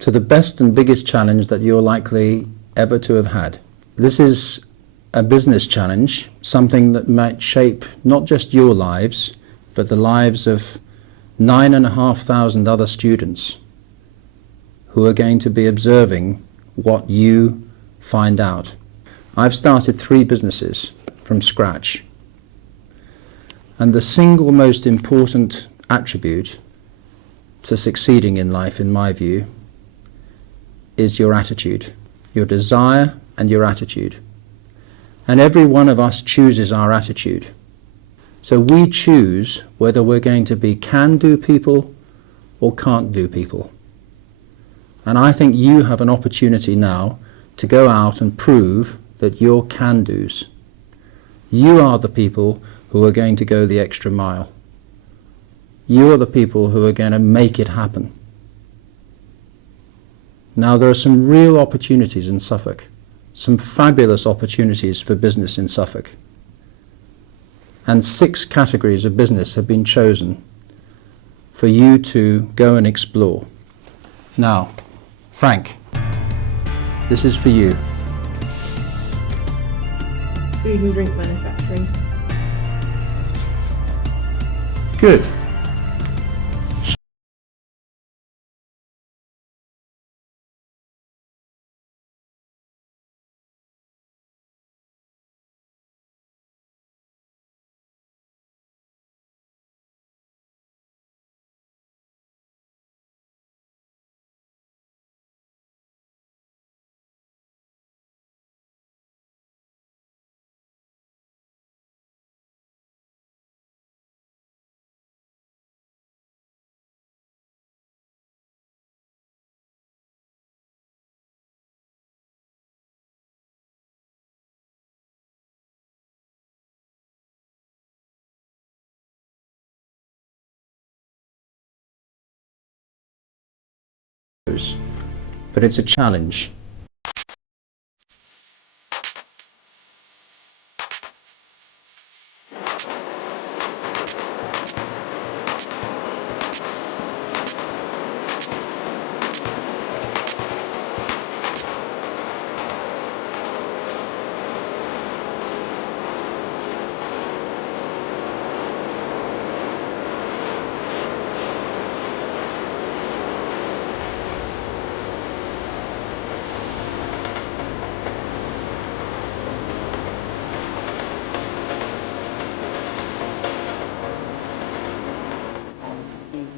to the best and biggest challenge that you're likely ever to have had. This is a business challenge, something that might shape not just your lives, but the lives of 9,500 other students who are going to be observing what you find out. I've started 3 businesses from scratch, and the single most important attribute to succeeding in life, in my view, is your attitude, your desire and your attitude. And every one of us chooses our attitude. So we choose whether we're going to be can-do people or can't-do people. And I think you have an opportunity now to go out and prove that you're can-dos. You are the people who are going to go the extra mile. You are the people who are going to make it happen. Now, there are some real opportunities in Suffolk, some fabulous opportunities for business in Suffolk. And 6 categories of business have been chosen for you to go and explore. Now, Frank, this is for you. Food and drink manufacturing. Good. But it's a challenge.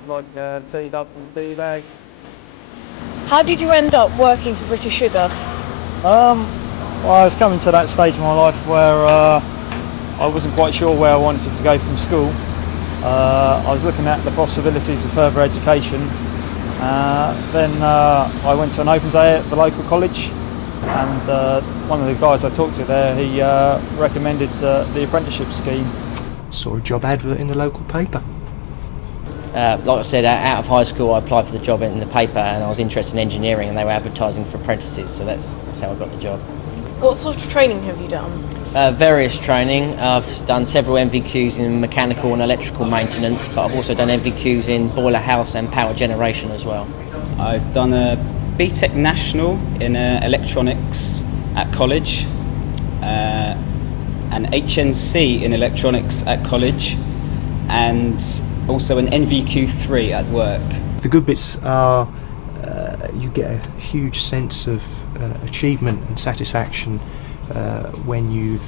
Like a TWD bag. How did you end up working for British Sugar? Well, I was coming to that stage of my life where I wasn't quite sure where I wanted to go from school. I was looking at the possibilities of further education. Then I went to an open day at the local college, and one of the guys I talked to there, he recommended the apprenticeship scheme. Saw a job advert in the local paper. Like I said, out of high school I applied for the job in the paper, and I was interested in engineering, and they were advertising for apprentices, so that's how I got the job. What sort of training have you done? Various training. I've done several MVQs in mechanical and electrical maintenance, but I've also done MVQs in boiler house and power generation as well. I've done a BTEC National in electronics at college, an HNC in electronics at college, and also an NVQ3 at work. The good bits are you get a huge sense of achievement and satisfaction when you've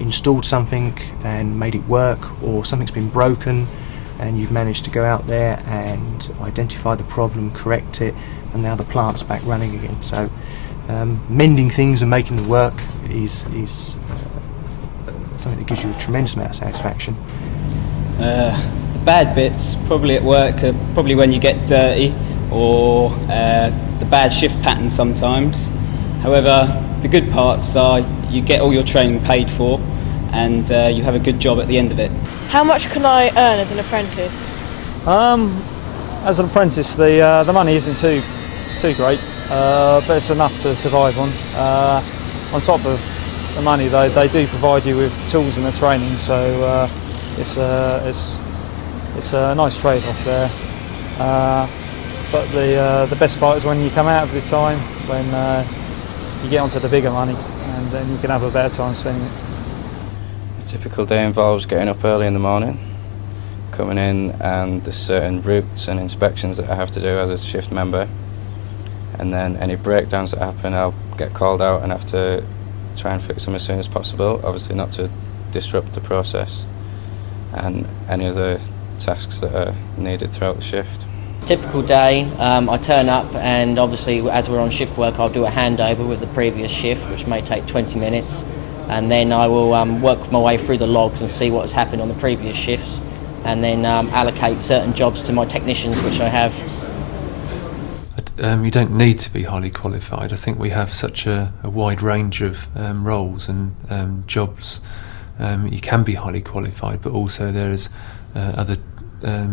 installed something and made it work, or something's been broken and you've managed to go out there and identify the problem, correct it, and now the plant's back running again. So mending things and making them work is something that gives you a tremendous amount of satisfaction. The bad bits probably at work are probably when you get dirty, or the bad shift pattern sometimes. However, the good parts are you get all your training paid for, and you have a good job at the end of it. How much can I earn as an apprentice? As an apprentice, the money isn't too great, but it's enough to survive on. On top of the money, they do provide you with tools and the training, so it's a nice trade-off there. but the best part is when you come out of the time, when you get onto the bigger money, and then you can have a better time spending it. A typical day involves getting up early in the morning, coming in, and there's certain routes and inspections that I have to do as a shift member, and then any breakdowns that happen I'll get called out and have to try and fix them as soon as possible, obviously not to disrupt the process, and any other tasks that are needed throughout the shift. Typical day, I turn up, and obviously as we're on shift work I'll do a handover with the previous shift, which may take 20 minutes, and then I will work my way through the logs and see what's happened on the previous shifts, and then allocate certain jobs to my technicians, which I have. You don't need to be highly qualified. I think we have such a wide range of roles and jobs. You can be highly qualified, but also there's other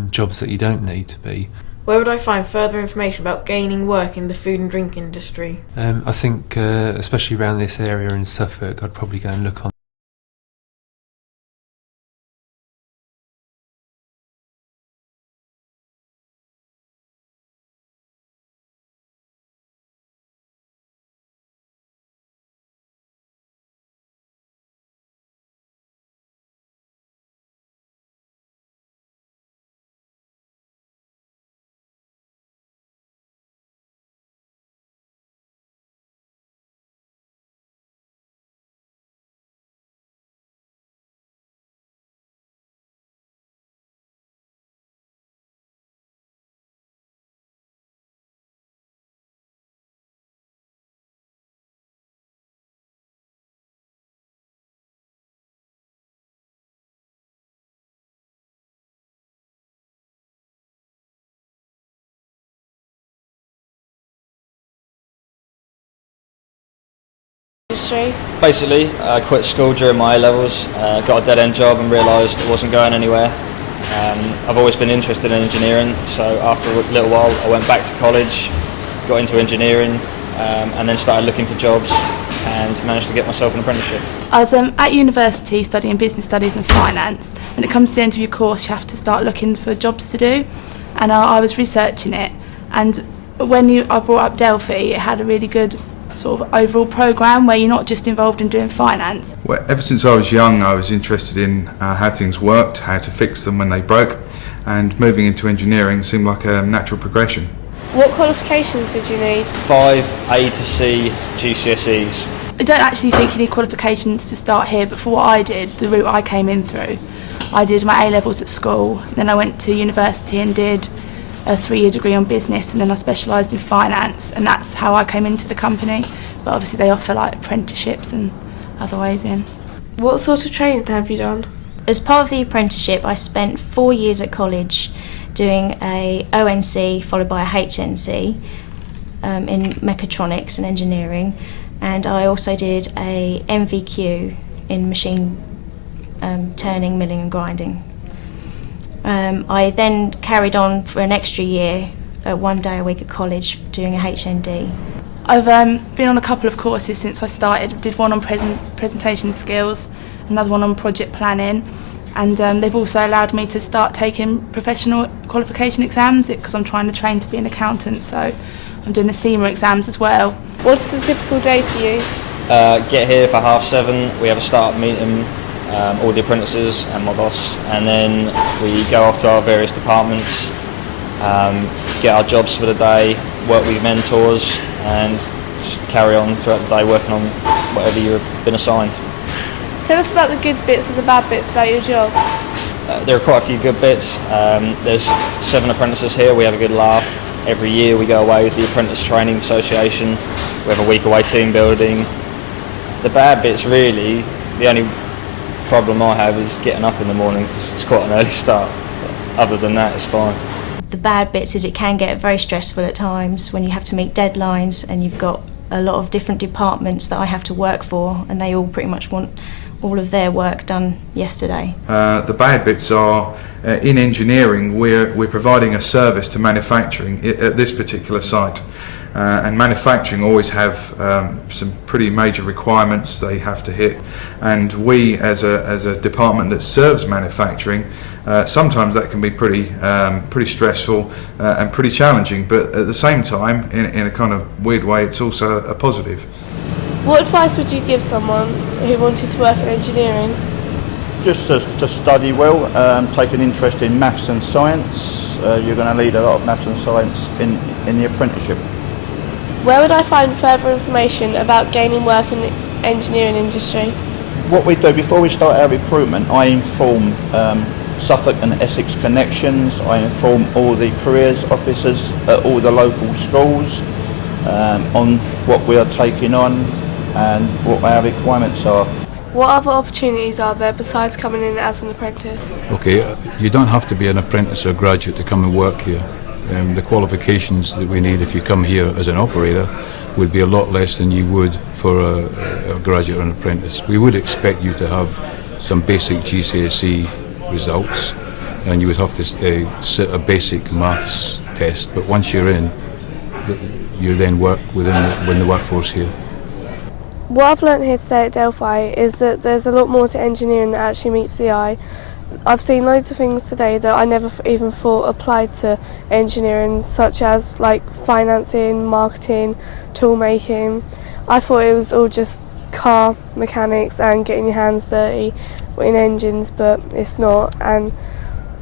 jobs that you don't need to be. Where would I find further information about gaining work in the food and drink industry? I think, especially around this area in Suffolk, I'd probably go and look on Industry? Basically, I quit school during my A-levels, got a dead-end job and realised it wasn't going anywhere. I've always been interested in engineering, so after a little while I went back to college, got into engineering, and then started looking for jobs and managed to get myself an apprenticeship. I was at university studying business studies and finance. When it comes to the end of your course, you have to start looking for jobs to do, and I was researching it, and when I brought up Delphi, it had a really good sort of overall programme where you're not just involved in doing finance. Well, ever since I was young I was interested in how things worked, how to fix them when they broke, and moving into engineering seemed like a natural progression. What qualifications did you need? 5 A to C GCSEs. I don't actually think you need qualifications to start here, but for what I did, the route I came in through, I did my A-levels at school, then I went to university and did a 3-year degree on business, and then I specialised in finance, and that's how I came into the company. But obviously they offer like apprenticeships and other ways in. What sort of training have you done? As part of the apprenticeship, I spent 4 years at college doing a ONC followed by a HNC in mechatronics and engineering, and I also did a MVQ in machine turning, milling and grinding. I then carried on for an extra year, 1 day a week at college, doing a HND. I've been on a couple of courses since I started. Did one on presentation skills, another one on project planning, and they've also allowed me to start taking professional qualification exams because I'm trying to train to be an accountant, so I'm doing the SEMA exams as well. What's a typical day for you? Get here for 7:30, we have a start-up meeting, all the apprentices and my boss, and then we go off to our various departments, get our jobs for the day, work with mentors, and just carry on throughout the day working on whatever you've been assigned. Tell us about the good bits and the bad bits about your job. There are quite a few good bits. There's 7 apprentices here, we have a good laugh. Every year we go away with the Apprentice Training Association, we have a week away team building. The bad bits really, the only problem I have is getting up in the morning because it's quite an early start. But other than that, it's fine. The bad bits is it can get very stressful at times when you have to meet deadlines and you've got a lot of different departments that I have to work for, and they all pretty much want all of their work done yesterday. The bad bits are in engineering we're providing a service to manufacturing at this particular site. and manufacturing always have some pretty major requirements they have to hit, and we as a department that serves manufacturing, sometimes that can be pretty stressful and pretty challenging, but at the same time, in a kind of weird way, it's also a positive. What advice would you give someone who wanted to work in engineering? Just to study well, take an interest in maths and science. You're going to need a lot of maths and science in the apprenticeship. Where would I find further information about gaining work in the engineering industry? What we do before we start our recruitment, I inform Suffolk and Essex connections. I inform all the careers officers at all the local schools on what we are taking on and what our requirements are. What other opportunities are there besides coming in as an apprentice? Okay, you don't have to be an apprentice or graduate to come and work here. The qualifications that we need if you come here as an operator would be a lot less than you would for a graduate or an apprentice. We would expect you to have some basic GCSE results, and you would have to sit a basic maths test, but once you're in, you then work within the workforce here. What I've learnt here today at Delphi is that there's a lot more to engineering that actually meets the eye. I've seen loads of things today that I never even thought applied to engineering, such as like financing, marketing, tool making. I thought it was all just car mechanics and getting your hands dirty in engines, but it's not. And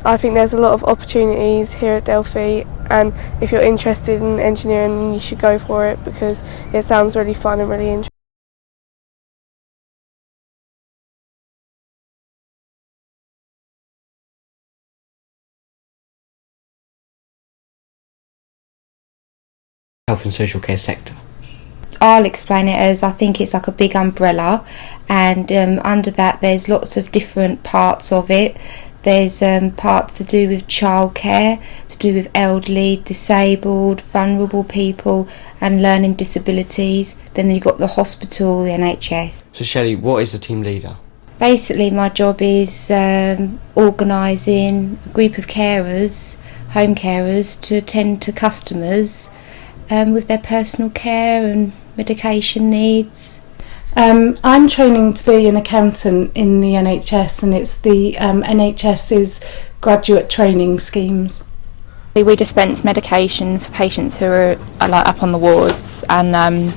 I think there's a lot of opportunities here at Delphi, and if you're interested in engineering, then you should go for it because it sounds really fun and really interesting. Health and social care sector. I'll explain it as I think it's like a big umbrella, and under that there's lots of different parts of it. There's parts to do with childcare, to do with elderly, disabled, vulnerable people and learning disabilities. Then you've got the hospital, the NHS. So Shelley, what is a team leader? Basically my job is organising a group of carers, home carers, to attend to customers with their personal care and medication needs. I'm training to be an accountant in the NHS, and it's the NHS's graduate training schemes. We dispense medication for patients who are like up on the wards, and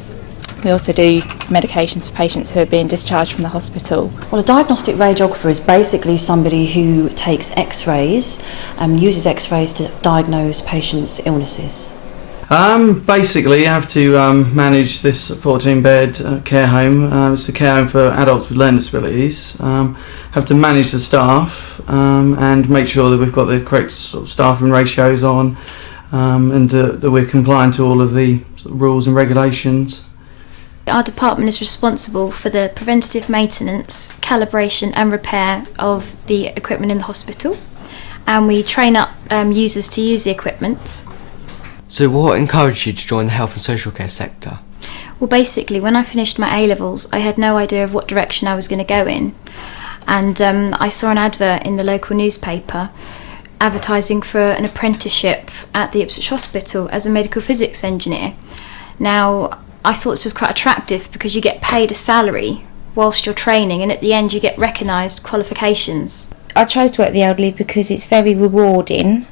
we also do medications for patients who are being discharged from the hospital. Well, a diagnostic radiographer is basically somebody who takes x-rays and uses x-rays to diagnose patients' illnesses. Basically, you have to manage this 14-bed care home. It's a care home for adults with learning disabilities. Have to manage the staff and make sure that we've got the correct sort of staffing ratios on, and that we're compliant to all of the sort of rules and regulations. Our department is responsible for the preventative maintenance, calibration and repair of the equipment in the hospital, and we train up users to use the equipment. So what encouraged you to join the health and social care sector? Well, basically, when I finished my A-levels, I had no idea of what direction I was going to go in. And I saw an advert in the local newspaper advertising for an apprenticeship at the Ipswich hospital as a medical physics engineer. Now, I thought this was quite attractive because you get paid a salary whilst you're training, and at the end you get recognised qualifications. I chose to work with the elderly because it's very rewarding.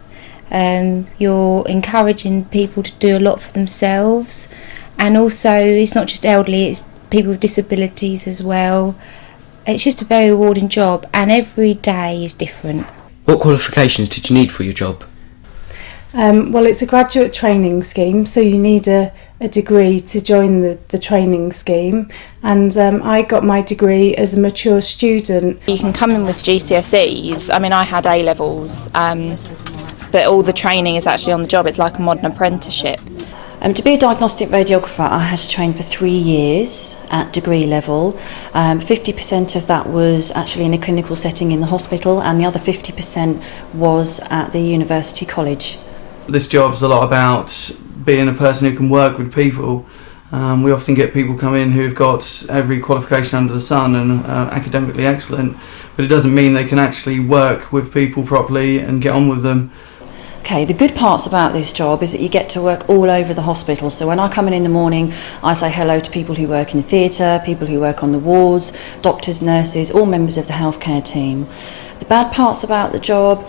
You're encouraging people to do a lot for themselves, and also it's not just elderly, it's people with disabilities as well. It's just a very rewarding job, and every day is different. What qualifications did you need for your job? Well, it's a graduate training scheme, so you need a degree to join the training scheme, and I got my degree as a mature student. You can come in with GCSEs. I mean, I had A-levels, but all the training is actually on the job. It's like a modern apprenticeship. To be a diagnostic radiographer, I had to train for 3 years at degree level. 50% of that was actually in a clinical setting in the hospital, and the other 50% was at the university college. This job's a lot about being a person who can work with people. We often get people come in who've got every qualification under the sun and are academically excellent, but it doesn't mean they can actually work with people properly and get on with them. Okay, the good parts about this job is that you get to work all over the hospital. So when I come in the morning, I say hello to people who work in the theatre, people who work on the wards, doctors, nurses, all members of the healthcare team. The bad parts about the job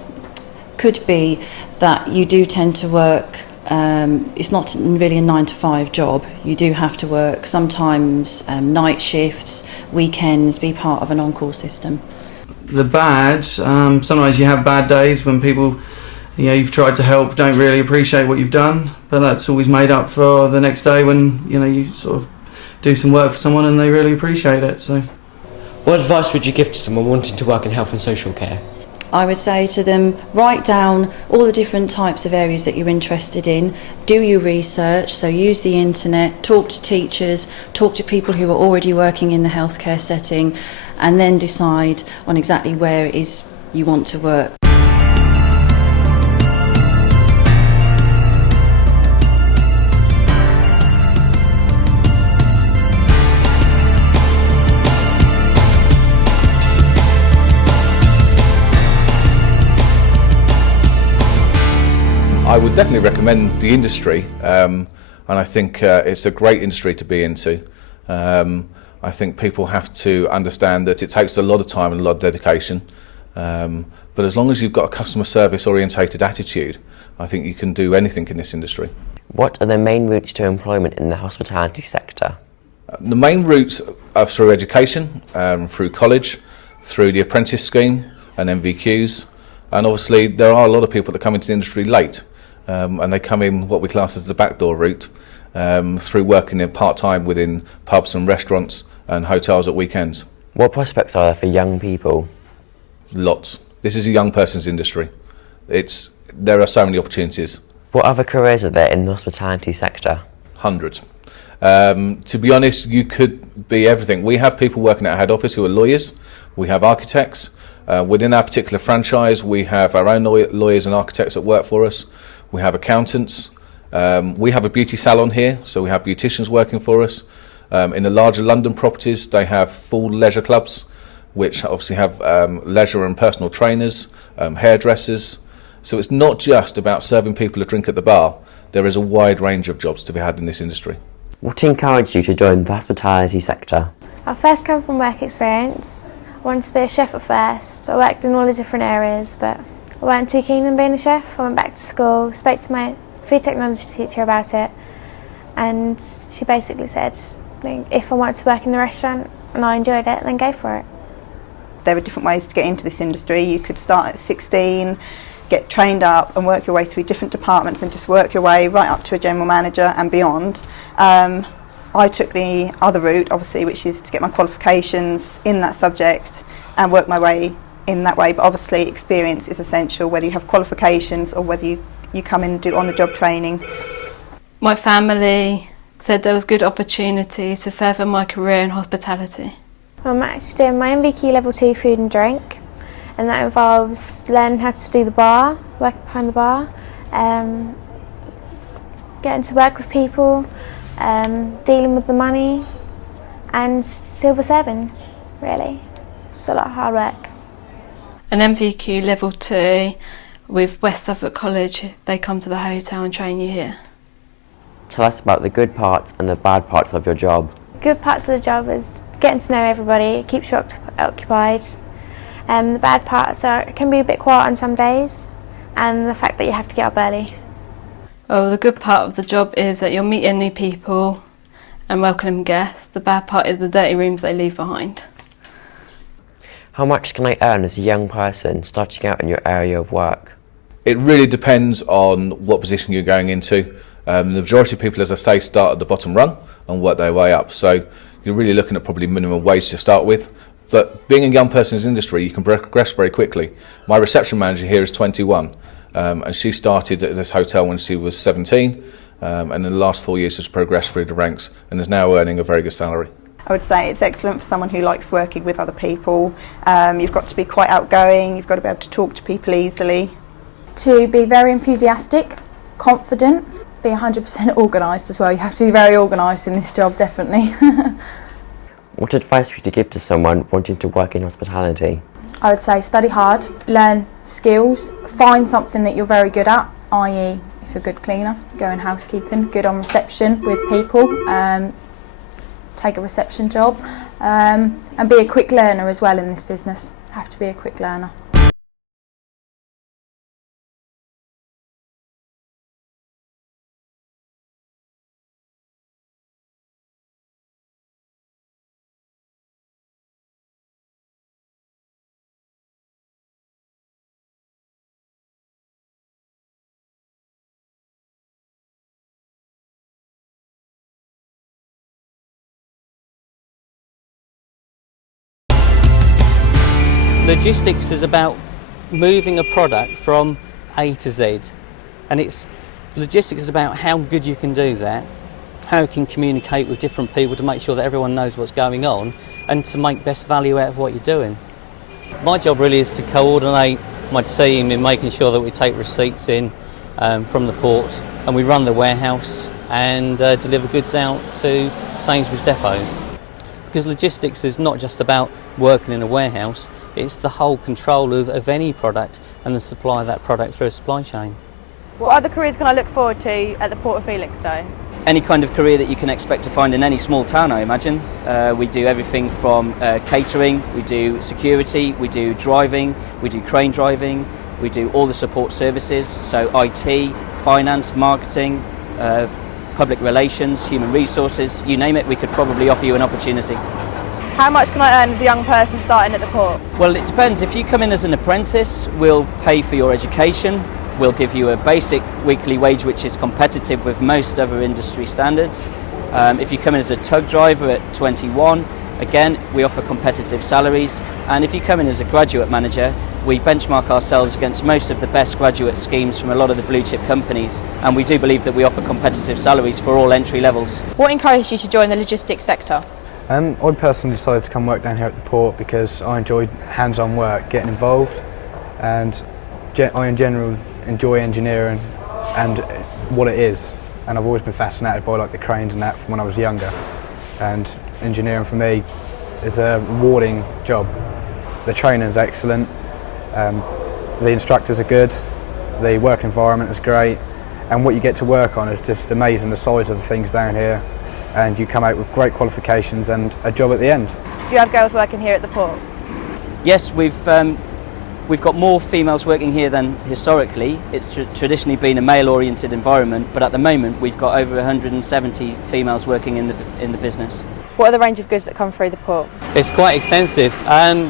could be that you do tend to work, it's not really a 9 to 5 job. You do have to work sometimes night shifts, weekends, be part of an on-call system. The bad, sometimes you have bad days when people, you've tried to help, don't really appreciate what you've done, but that's always made up for the next day when, you sort of do some work for someone and they really appreciate it. So, what advice would you give to someone wanting to work in health and social care? I would say to them, write down all the different types of areas that you're interested in, do your research, so use the internet, talk to teachers, talk to people who are already working in the healthcare setting, and then decide on exactly where it is you want to work. I would definitely recommend the industry, and I think it's a great industry to be into. I think people have to understand that it takes a lot of time and a lot of dedication, but as long as you've got a customer service orientated attitude, I think you can do anything in this industry. What are the main routes to employment in the hospitality sector? The main routes are through education, through college, through the apprentice scheme and MVQs, and obviously there are a lot of people that come into the industry late. And they come in what we class as the backdoor route through working in part-time within pubs and restaurants and hotels at weekends. What prospects are there for young people? Lots. This is a young person's industry. There are so many opportunities. What other careers are there in the hospitality sector? Hundreds. To be honest, you could be everything. We have people working at our head office who are lawyers. We have architects. Within our particular franchise, we have our own lawyers and architects that work for us. We have accountants. We have a beauty salon here, so we have beauticians working for us. In the larger London properties, they have full leisure clubs, which obviously have leisure and personal trainers, hairdressers. So it's not just about serving people a drink at the bar. There is a wide range of jobs to be had in this industry. What encouraged you to join the hospitality sector? I first come from work experience. I wanted to be a chef at first. I worked in all the different areas, but I weren't too keen on being a chef. I went back to school, spoke to my food technology teacher about it, and she basically said, if I wanted to work in the restaurant and I enjoyed it, then go for it. There are different ways to get into this industry. You could start at 16, get trained up and work your way through different departments and just work your way right up to a general manager and beyond. I took the other route, obviously, which is to get my qualifications in that subject and work my way in that way, but obviously experience is essential, whether you have qualifications or whether you come in and do on-the-job training. My family said there was good opportunity to further my career in hospitality. I'm actually doing my MVQ level 2 food and drink, and that involves learning how to do the bar, working behind the bar, getting to work with people, dealing with the money, and silver serving, really. It's a lot of hard work. An MVQ level 2 with West Suffolk College, they come to the hotel and train you here. Tell us about the good parts and the bad parts of your job. Good parts of the job is getting to know everybody, it keeps you occupied. The bad parts are it can be a bit quiet on some days, and the fact that you have to get up early. Well, the good part of the job is that you'll meet new people and welcome guests. The bad part is the dirty rooms they leave behind. How much can I earn as a young person starting out in your area of work? It really depends on what position you're going into. The majority of people, as I say, start at the bottom rung and work their way up. So you're really looking at probably minimum wage to start with. But being a young person's industry, you can progress very quickly. My reception manager here is 21, and she started at this hotel when she was 17, and in the last 4 years has progressed through the ranks and is now earning a very good salary. I would say it's excellent for someone who likes working with other people. You've got to be quite outgoing, you've got to be able to talk to people easily. To be very enthusiastic, confident, be 100% organised as well. You have to be very organised in this job, definitely. What advice would you give to someone wanting to work in hospitality? I would say study hard, learn skills, find something that you're very good at i.e. if you're a good cleaner, go in housekeeping, good on reception with people, take a reception job, and be a quick learner as well in this business. Have to be a quick learner. Logistics is about moving a product from A to Z, and logistics is about how good you can do that, how you can communicate with different people to make sure that everyone knows what's going on, and to make best value out of what you're doing. My job really is to coordinate my team in making sure that we take receipts in from the port, and we run the warehouse and deliver goods out to Sainsbury's depots. Because logistics is not just about working in a warehouse, it's the whole control of any product and the supply of that product through a supply chain. What other careers can I look forward to at the Port of Felixstowe? Any kind of career that you can expect to find in any small town, I imagine. We do everything from catering, we do security, we do driving, we do crane driving, we do all the support services, so IT, finance, marketing, public relations, human resources, you name it, we could probably offer you an opportunity. How much can I earn as a young person starting at the port? Well, it depends. If you come in as an apprentice, we'll pay for your education, we'll give you a basic weekly wage which is competitive with most other industry standards. If you come in as a tug driver at 21, again, we offer competitive salaries, and if you come in as a graduate manager, we benchmark ourselves against most of the best graduate schemes from a lot of the blue chip companies, and we do believe that we offer competitive salaries for all entry levels. What encouraged you to join the logistics sector? I personally decided to come work down here at the port because I enjoyed hands-on work, getting involved, and I in general enjoy engineering and what it is, and I've always been fascinated by like the cranes and that from when I was younger, and engineering for me is a rewarding job. The training's excellent, the instructors are good, the work environment is great, and what you get to work on is just amazing, the size of the things down here, and you come out with great qualifications and a job at the end. Do you have girls working here at the port? Yes, we've got more females working here than historically. It's traditionally been a male-oriented environment, but at the moment we've got over 170 females working in the business. What are the range of goods that come through the port? It's quite extensive.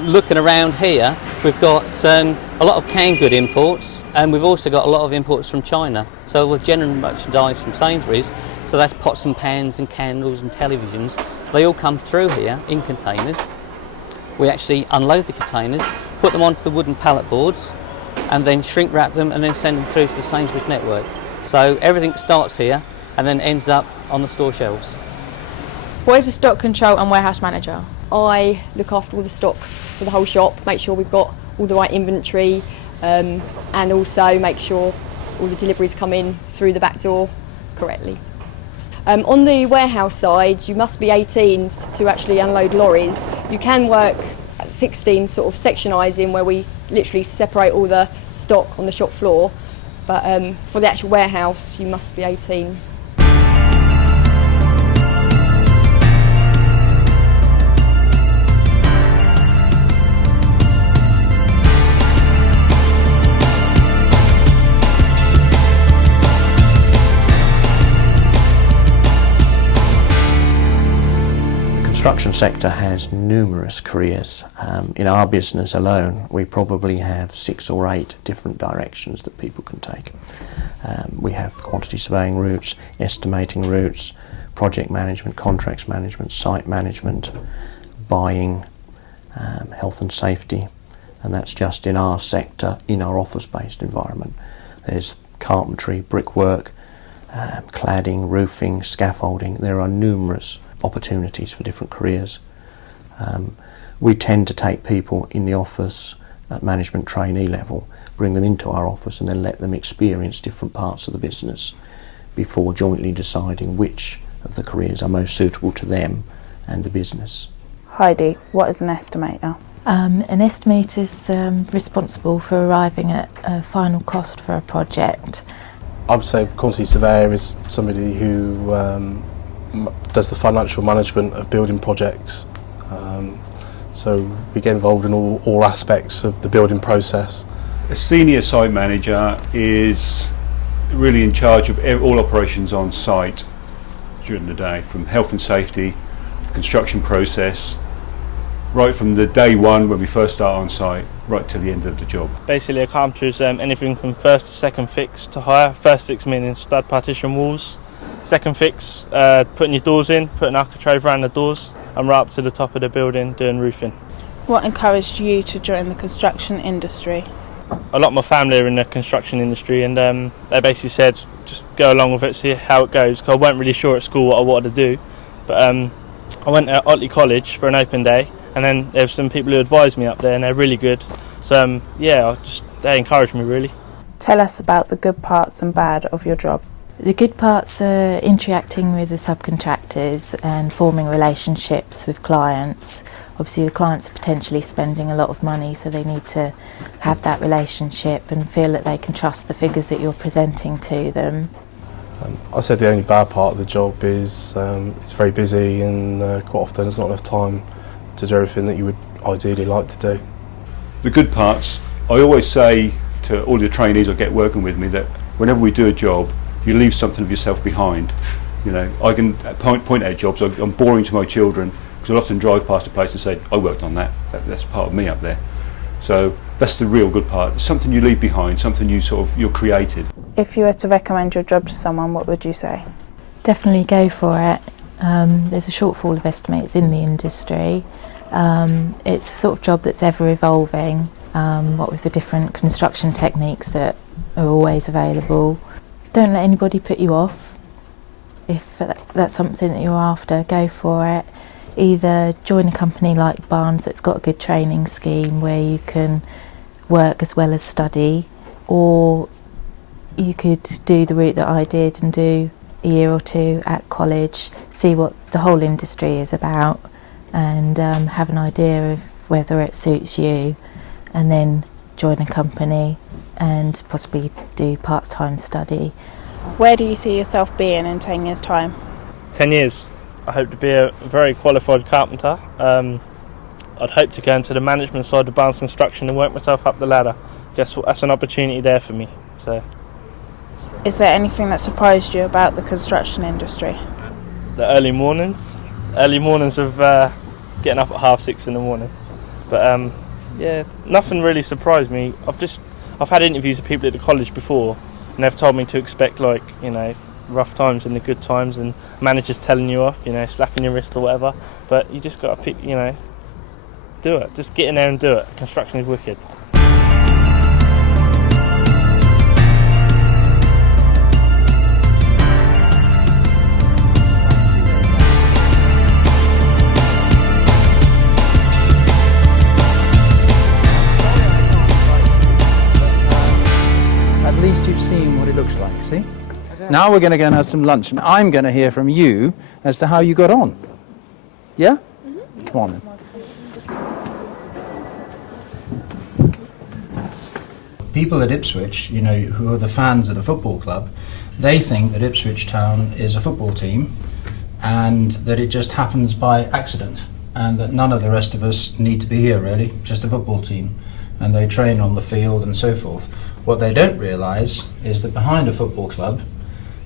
Looking around here, we've got a lot of canned good imports, and we've also got a lot of imports from China. So we're general merchandise from Sainsbury's, so that's pots and pans and candles and televisions. They all come through here in containers. We actually unload the containers, put them onto the wooden pallet boards, and then shrink wrap them and then send them through to the Sainsbury's network. So everything starts here and then ends up on the store shelves. What is a stock control and warehouse manager? I look after all the stock for the whole shop, make sure we've got all the right inventory, and also make sure all the deliveries come in through the back door correctly. On the warehouse side, you must be 18 to actually unload lorries. You can work at 16 sort of sectionising where we literally separate all the stock on the shop floor, but for the actual warehouse you must be 18. The construction sector has numerous careers. In our business alone, we probably have 6 or 8 different directions that people can take. We have quantity surveying routes, estimating routes, project management, contracts management, site management, buying, health and safety, and that's just in our sector, in our office-based environment. There's carpentry, brickwork, cladding, roofing, scaffolding. There are numerous opportunities for different careers. We tend to take people in the office at management trainee level, bring them into our office and then let them experience different parts of the business before jointly deciding which of the careers are most suitable to them and the business. Heidi, what is an estimator? An estimator is responsible for arriving at a final cost for a project, I would say quantity surveyor is somebody who does the financial management of building projects. So we get involved in all aspects of the building process. A senior site manager is really in charge of all operations on site during the day, from health and safety, construction process, right from the day one when we first start on site, right till the end of the job. Basically a carpenter is anything from first to second fix to hire. First fix meaning stud partition walls, second fix putting your doors in, putting architrave around the doors, and right up to the top of the building doing roofing. What encouraged you to join the construction industry? A lot of my family are in the construction industry, and they basically said just go along with it, see how it goes, because I wasn't really sure at school what I wanted to do. But I went to Otley College for an open day, and then there's some people who advised me up there, and they're really good. So they encouraged me really. Tell us about the good parts and bad of your job. The good parts are interacting with the subcontractors and forming relationships with clients. Obviously the clients are potentially spending a lot of money, so they need to have that relationship and feel that they can trust the figures that you're presenting to them. I said the only bad part of the job is it's very busy, and quite often there's not enough time to do everything that you would ideally like to do. The good parts, I always say to all the trainees I get working with me that whenever we do a job, you leave something of yourself behind. You know, I can point out jobs. I'm boring to my children because I'll often drive past a place and say, I worked on that. That's part of me up there. So that's the real good part. It's something you leave behind, something you're created. If you were to recommend your job to someone, what would you say? Definitely go for it. There's a shortfall of estimates in the industry. It's a sort of job that's ever evolving, what with the different construction techniques that are always available. Don't let anybody put you off. If that's something that you're after, go for it. Either join a company like Barnes that's got a good training scheme where you can work as well as study, or you could do the route that I did and do a year or two at college, see what the whole industry is about, and have an idea of whether it suits you, and then join a company and possibly do part-time study. Where do you see yourself being in 10 years' time? 10 years. I hope to be a very qualified carpenter. I'd hope to go into the management side of Barnes Construction and work myself up the ladder. Guess what? That's an opportunity there for me. So, is there anything that surprised you about the construction industry? The early mornings of getting up at 6:30 in the morning. But nothing really surprised me. I've had interviews with people at the college before, and they've told me to expect rough times and the good times, and managers telling you off, slapping your wrist or whatever. But you just got to pick, do it. Just get in there and do it. Construction is wicked. At least you've seen what it looks like, see? Now we're going to go and have some lunch, and I'm going to hear from you as to how you got on. Yeah? Mm-hmm. Come on then. People at Ipswich, who are the fans of the football club, they think that Ipswich Town is a football team and that it just happens by accident, and that none of the rest of us need to be here really, just a football team, and they train on the field and so forth. What they don't realise is that behind a football club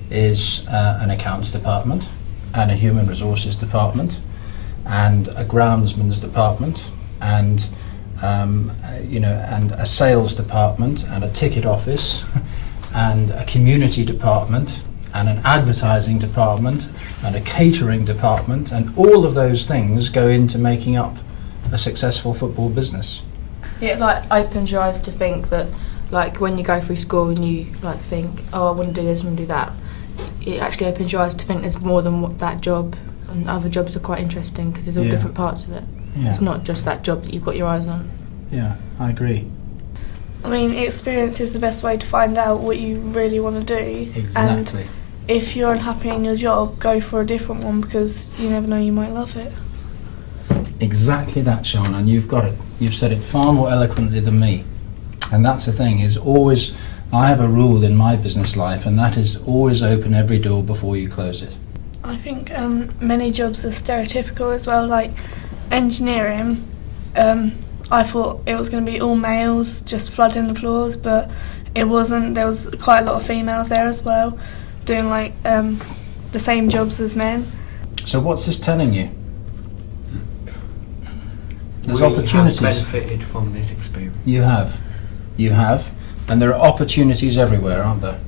is an accounts department and a human resources department and a groundsman's department and and a sales department and a ticket office and a community department and an advertising department and a catering department, and all of those things go into making up a successful football business. It opens your eyes to think that when you go through school and you think, oh, I want to do this, I want to do that. It actually opens your eyes to think there's more than that job, and other jobs are quite interesting because there's all different parts of it. Yeah. It's not just that job that you've got your eyes on. Yeah, I agree. I mean, experience is the best way to find out what you really want to do. Exactly. And if you're unhappy in your job, go for a different one because you never know, you might love it. Exactly that, Sean, and you've got it. You've said it far more eloquently than me. And that's the thing, is always I have a rule in my business life, and that is always open every door before you close it. I think many jobs are stereotypical as well, like engineering. I thought it was going to be all males just flooding the floors, but it wasn't. There was quite a lot of females there as well, doing like the same jobs as men. So what's this telling you? There's opportunities. We have benefited from this experience. You have, and there are opportunities everywhere, aren't there?